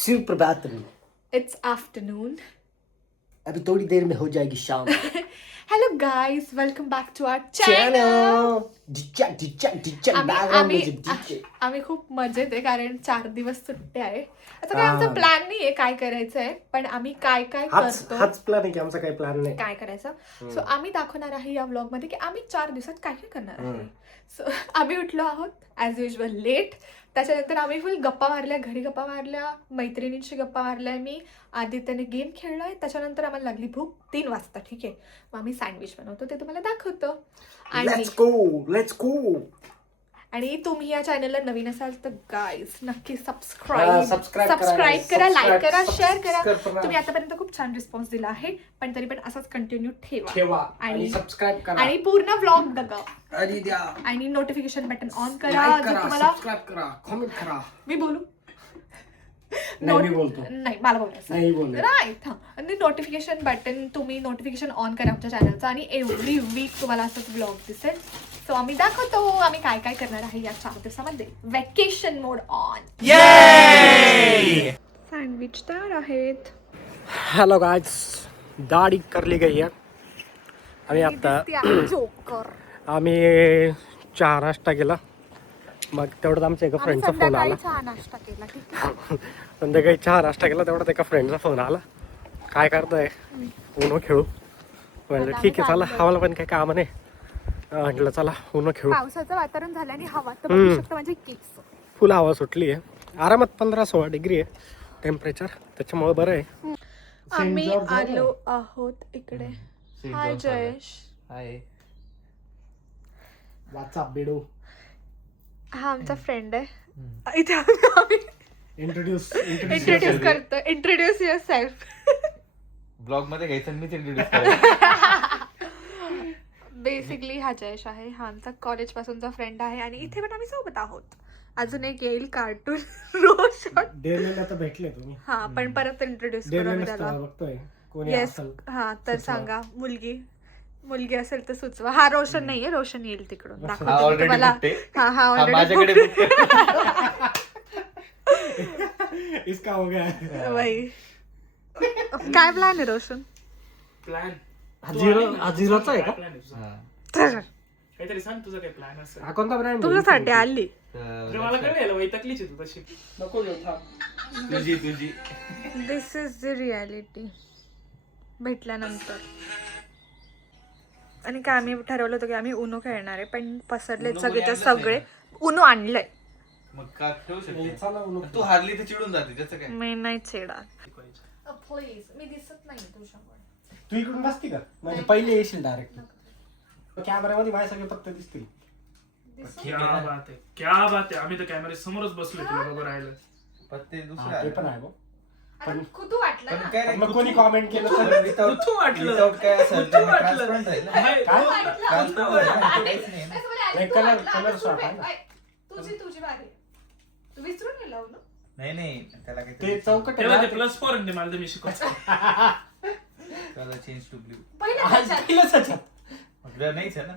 सुप्रभात। It's afternoon. अभी थोड़ी देर में हो जाएगी शाम। Hello guys, welcome back to our channel. आम्ही खूप मजेत आहे कारण 4 दिवस सुट्टी आहे. आता काय आमचा प्लॅन नाहीये काय करायचंय, पण आम्ही काय काय करतो हाच प्लॅन आहे की आमचा काही प्लॅन नाही काय करायचं. सो आम्ही दाखवणार आहे या व्लॉग मध्ये की आम्ही 4 दिवसात काय काय करणार आहे. सो आम्ही उठलो आहोत ॲज युजल लेट. त्याच्यानंतर आम्ही फुल गप्पा मारल्या, घरी गप्पा मारल्या, मैत्रिणींशी गप्पा मारल्या. मी आदित्यने गेम खेळलाय. त्याच्यानंतर आम्हाला लागली भूक 3 वाजता. ठीक आहे, मग आम्ही सँडविच बनवतो ते तुम्हाला दाखवतो. Let's go. आणि तुम्ही या चॅनलला नवीन असाल तर गाईज नक्की सबस्क्राईब करा, लाईक करा, शेअर करा. तुम्ही आतापर्यंत खूप छान रिस्पॉन्स दिला आहे, पण तरी पण असंच कंटिन्यू ठेवा आणि सबस्क्राईब करा आणि पूर्ण व्लॉग बघा आणि द्या आणि नोटिफिकेशन बटन ऑन करा. तुम्हाला सबस्क्राईब करा, कमेंट करा. मी बोलू नाही, मी बोलतो. नाही, मला बोलायचं नाही बोल राईट. आणि नोटिफिकेशन बटन तुम्ही नोटिफिकेशन ऑन करा आमच्या चॅनलचं आणि एव्हरी वीक तुम्हाला असंच व्लॉग दिसेल. सो आम्ही दाखवतो आम्ही काय काय करणार आहे या 4 दिवसामध्ये. Vacation mode on. सँडविच तयार आहेत. हॅलो गाइस, दाढी करली गई है. आम्ही आता आम्ही चहा नाश्ता केला. मग तेवढ्यात आमच्या एका फ्रेंडचा फोन आला. नाश्ता केला. ठीक आहे, संध्याकाळी चहा नाश्ता केला. तेवढ्यात एका फ्रेंडचा फोन आला, काय करताय, उनो खेळू. म्हणजे ठीक आहे चला, आम्हाला पण काही काम नाही. म्हटलं चला उनो खेळू. पावसाचं वातावरण झालं आणि हवा तर बघू शकता माझी केस. फुल हवा सुटली आहे. आरामात 15-16 डिग्री आहे टेम्परेचर, त्याच्यामुळे बरं आहे. आम्ही आलो आहोत इकडे. हाय जयेश. हाय. व्हॉट्सअप बेडू. हा आमचा फ्रेंड आहे. इथे आम्ही इंट्रोड्यूस करतो. Introduce your self. ब्लॉग मध्ये घ्यायचं मीच इंट्रोड्यूस करायचं. बेसिकली हा जयेश आहे. हा आमचा कॉलेज पासूनचा फ्रेंड आहे आणि इथे पण आम्ही सोबत आहोत. अजून एक येईल कार्टून रोशन. डेरलेला तर भेटले तुम्ही. हा पण परत इंट्रोड्यूस करू आम्ही त्याला. बघतोय कोणी येस. असेल हा तर सांगा, मुलगी असेल तर सुचवा. हा रोशन नाहीये, रोशन येईल तिकडून. दाखवतो तुम्हाला. हा माझ्याकडे इसका हो गया. बाई काय प्लॅन आहे रोशन? प्लॅन झिरोचा आहे का? काहीतरी सांग तुझा काय प्लॅन असेल. हा कोणता ब्रँड? तुझ्यासाठी आली. मला कळलं वैतागलीच तू तशी. नको घेऊ थांब. तुझी दिस इज द रियालिटी. भेटल्यानंतर आणि काय आम्ही ठरवलं होतं की आम्ही उनो खेळणार आहे, पण पसरले सगळेच्या सगळे. उनो आणलंय. मग का ठेवू शकते. तू हारली तर चिडून जाते त्याचं काय. मी नाही चिडा. प्लीज, मी दिसत नाही तुझ्यामुळे. तू इकडून बसती का? म्हणजे पहिले येशील डायरेक्ट. कॅमेऱ्यामध्ये माझे सगळे पत्ते दिसतील. क्या बात आहे. आम्ही तर कॅमेरे समोरच बसलो तुला बघू राहिलं. पत्ते ते दुसरे पण आहे. पण कुतू वाटलं पण ना. काय मग कोणी कॉमेंट केलं तर कुठं वाटलं? विदाउट काय असेल कुठं वाटलं? ट्रान्सपरंट राहील ना. काय? काहीच नाही ना. कलर स्वॅप आहे ना. तुझी बारी. तू विसरून गेला ना. नाही त्याला ते काही चौकट आहे तेव्हा ना. ते प्लस पॉइंट आहे मला तर मी शिकवतो. त्याला चेंज टू ब्ल्यू. पहिलंच ह्याच्यात. म्हटलं नाहीच आहे ना,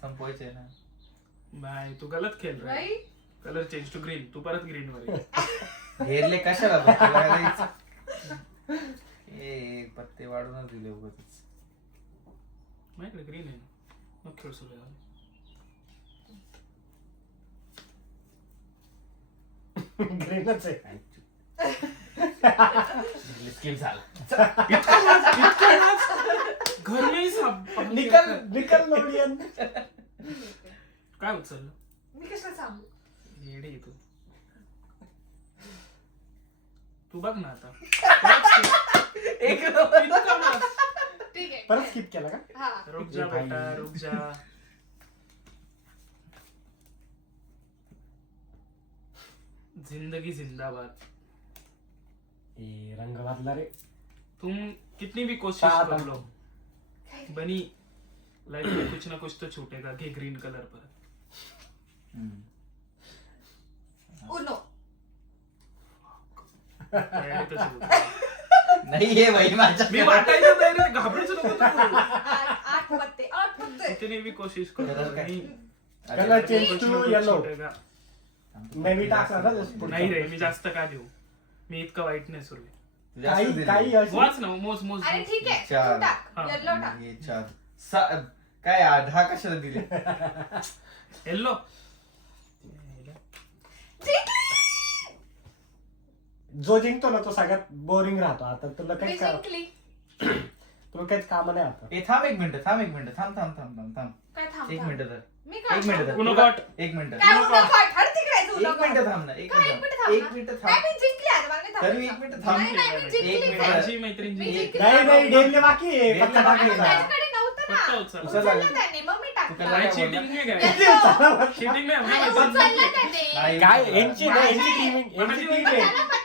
संपवायचं आहे ना. बाय तू गलत खेळ रे. Colour change to green. तू परत ग्रीन वर. घेरले कशाला बघ. ए पत्ते वाढूनच दिले उगाच. माझ्याकडे ग्रीन आहे. मग खेळ सुरू झाला. ग्रीनच आहे. स्किप झाला. घर नाही साप. निकल लोडियन. काय उचललं? मी कशाला सांगू? येडे तू. तू बघ ना आता. ठीक आहे. परत स्किप केला का? हा. रुक जा बेटा, रुक जा. जिंदगी जिंदाबाद. ए रंग बदला रे. तुम कितनी भी कोशिश कर लो बनी, लाइफ में कुछ ना कुछ तो छूटेगा. घे ग्रीन कलर पर. उनो. नाही हे भाई माझ्या. मी वाटायचं नाही रे, घाबरायचं नको तू. 8 पत्ते. 8 पत्ते. कितनी भी कोशिश करो कलर नहीं. Colour change to yellow. मी टाकला ना जसं पुढचा. नाही रे मी जास्त का देऊ, मी इतका वाईट नाही सुरू. काही असं- वाच ना, मोज मोज अरे मोज. ठीक आहे, चार. तू टाक, हा. yellow टाक. हे 4 काय 10 कशाला दिले? येल्लो जो जिंकतो ना तो सगळ्यात बोरिंग राहतो. आता तुला मी काहीच जिंकली. तुला काहीच काम नाही आता. ए थांब एक मिनिट थांब काय थांब एक थांब. मिनिट तर मी एक काय मिनिट थांब? उनो तुला- गॉट. एक मिनिट काय उन्हा पाठ? हर तिकडे आहे उन्हा एक मिनिट पाठ. थांब ना एक काय एक मिनिट मिनिट थांब एक ना? मिनिट नाही, थांब मी जिंकली आता, मला नाही तरी थांबायचं. एक मिनिट थांब. नाही, नाही, मी जिंकली. एक मिनिट. माझी मैत्रीण मी जिंकली. जिंकली. नाही नाही डेनले बाकी आहे. डेनले पत्ता बाकी पण टाकायचा. त्याच्याकडे नव्हतं पत्ता ना. उचल. उचलला. उचललं त्याने, मग मी टाकलं. त्याला काय काय चिटिंग बोलला? नाही काय? Yellow. चिटिंग नाही अरे आम्ही उचललं जिंकली. त्याने. नाही, काय उचलला. यांची नाही यांची टीम यांची टीम आहे.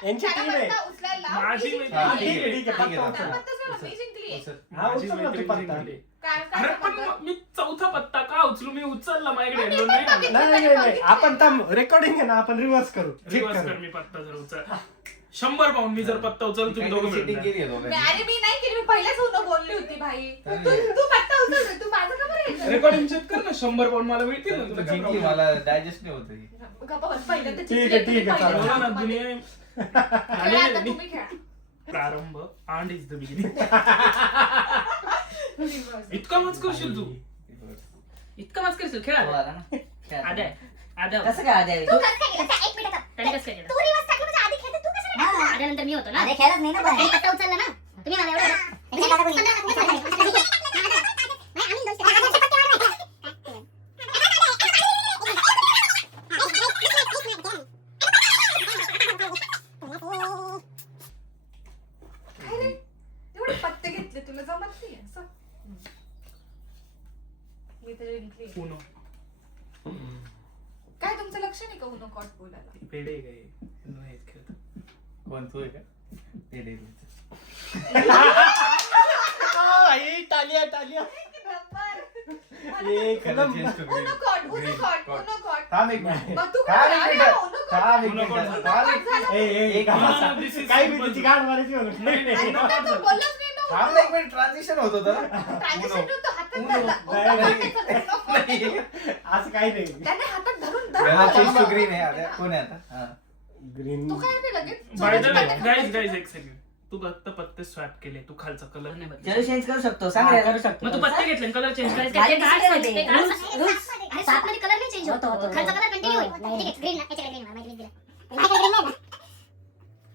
यांची त्याला टीम आहे. पत्ता उचलायला लाव, माझी मी मैत्रीण जिंकली. ठीक आहे, ठीक आहे, ठीक आहे, पत्ता त्याला उचल. पत्ता उचलला, मी जिंकली. उचल. हा, माझी उचल ना तू मैत्रीण पत्ता. जिंकली. काय अरे काय पण पत्ता? मी चौथा पत्ता का उचलू? मी उचलला, माझ्याकडे मग मी येलो पण नाही आला. बघितलं. नाही नाही नाही आपण थांब रेकॉर्डिंग आहे ना आपण रिव्हर्स करू. चेक रिवर्स कर, करू. मी पत्ता जर उचल 100 पाऊंड मी जर पत्ता उचल तुम्ही दोघं काहीतरी cheating मिळून केली आहे मी- दोघांनी. अरे मी नाही केली, मी पहिल्याच उन्हा बोलली होती भाई. तू पत्ता उचल, तू माझं का बरं घ्यायचं? रेकॉर्डिंग चेक कर ना, 100 पाऊंड मला मिळतील ना, तू तुला काय जिंकली problem? मला डायजेस्ट नाही होत हे. गप्पा बस, पहिल्यांदा ठीक आहे, जिंकली, ठीक आहे, तुम्ही चालेल. पहिल्यांदा बोला ना, मध्ये. दुनिया खेळा आता, आणि तुम्ही खेळा. प्रारंभ and is the beginning. Reverse. इतका मच करशील तू? इतका मच करशील? खेळ तो आता. आला ना. आद्या आद्या कसं काय आद्या? तू कसं काय केलं? एक मिनिट थांब. त्याने कसं काय केलं? तू रिवर्स टाकली म्हणजे आधी खेळते, तू कशाला टाकली? आल्यानंतर मी होतो ना. अरे खेळत नाही ना बाहेर. पत्ता उचलला ना. तुम्ही मला एवढं नाही, आम्ही दोन काय रे? एवढे पत्ते घेतले, तुला जमत नाही असं? मी तर जिंकली. उनो. काय तुमचं लक्ष नाही का उनो कॉट बोलायला? पेढे काय? नाही खेळत. कोण तू आहे का? ते दे दे. टालिया टालिया एक Color number. change to green. UNO caught, UNO Green. Caught, Cot. UNO caught. थांब एक मिनिट. मग तू थांब काय एक झालं? मिनिट. UNO caught. थांब एक उनो मिनिट. कॉट थांब झालं. एक झालं. एक No, no, no, this is काही simple. भीतीची गाड मारायची म्हणून. नाही, नाही, अरे उनो मग कॉट तो झालं. बोललाच नाही ना. थांब एक मिनिट ट्रान्झिशन होत होतं ना. Transition Uno. तो हातात उनो. धरला. नाही, उनो नाही. कॉट त्याचा उनो कॉट. नाही. असं काही नाही. त्याने हातात धरून हा चेंज टू धरून ग्रीन आहे आता. कोण आहे आता? हा. ग्रीन तू काय ते लगेच By the चोराचे way, पत्ते guys, खायचे? guys, एक सेकंड. तू फक्त पत्ते स्वॅप केले, तू खालचा कलर नाही बदलला. चलो चेंज करू शकतो. सांग रे. करू शकतो. मग तू पत्ते घेतले कलर चेंज करायचं माझे काय? display मध्ये. रूल्स अरे सात मध्ये कलर नाही चेंज होतो. खालचा कलर कंटिन्यू होईल. ठीक आहे ग्रीन ना याच्याकडे ग्रीन मला ग्रीन दिला. माझ्याकडे ग्रीन नाही ना.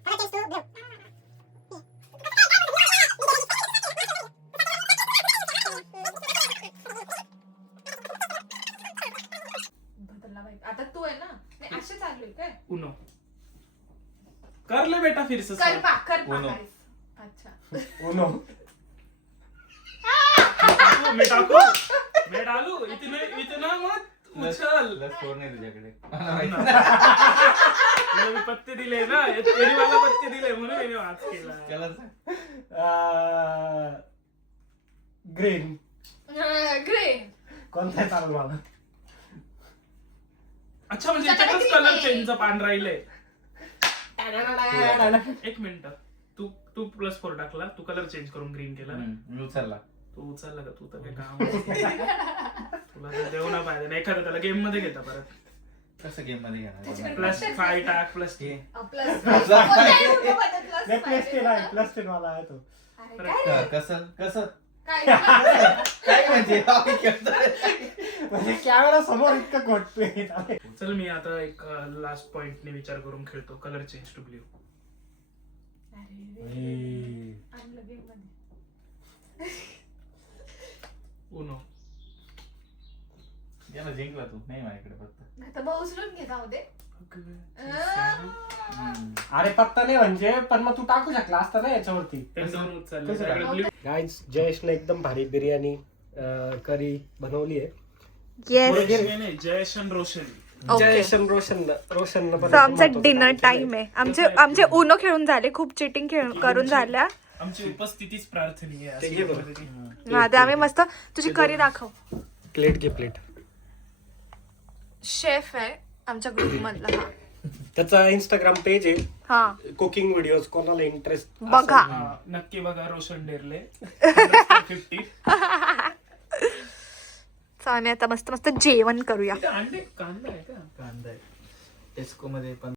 Colour change to blue. बदलला बाई. आता तू आहे ना, मी असे चालू आहे काय? उनो. कर ले बेटा फिर से कर पा, कर पा उनो. guys. अच्छा. उनो मैं टाकू मैं डालू इतना मत उछल. लस फोर नाही तुझ्याकडे. तुला मी पत्ते दिले ना, याने मला पत्ते दिले म्हणून याने वाच केला. त्याला ग्रीन ग्रीन. कोणता चालू मला अच्छा म्हणजे तुझ्याकडे त्याच्यातच green कलर आहे. चेंजचा पान राहिलंय. एक मिनिट, तू +4 टाकला, तू कलर चेंज करून ग्रीन केला ना. मी उचलला. तू उचलला का? तू तर काय काम तुला तर देऊ ना पाहिजे. एखादा त्याला गेम मध्ये घेता परत. कसं गेम मध्ये घेणार? त्याच्याकडे +5 टाक +3. हे. प्लस प्लस 10 आहे प्लस 10 वाला आहे तो. कसं कसं काय काय म्हणजे आम्ही खेळतोय. म्हणजे कॅमेरा समोर इतकं घोटतोय. चल मी आता एक लास्ट पॉइंटने विचार करून खेळतो. Colour change to blue. UNO. याला जिंकला तू नाही माझ्याकडे फक्त. आता भाऊ उचलून घे जाऊ दे. अरे पत्ता नाही म्हणजे पण मग तू टाकू शकला असता ना याच्यावरती. उचलले. गाईज जयेशने एकदम भारी बिर्याणी करी बनवली आहे. जयेश आणि रोशन. रोशन आमचा डिनर टाइम आहे. आमचे उनो खेळून झाले, खूप चिटिंग करून झाल्या. आमची उपस्थितीच प्रार्थनीय आहे. ते घे बरं. ते आम्ही मस्त. तुझी करी दाखव. प्लेट घे प्लेट. शेफ आहे आमच्या ग्रुप मधला. हा त्याचा इंस्टाग्राम पेज आहे. हा कुकिंग व्हिडिओज कोणाला इंटरेस्ट बघा. नक्की बघा रोशन डेरले 50. आम्ही आता मस्त मस्त जेवण करूया. अंडे कांदा आहे का? कांदा आहे. टेस्को मध्ये पण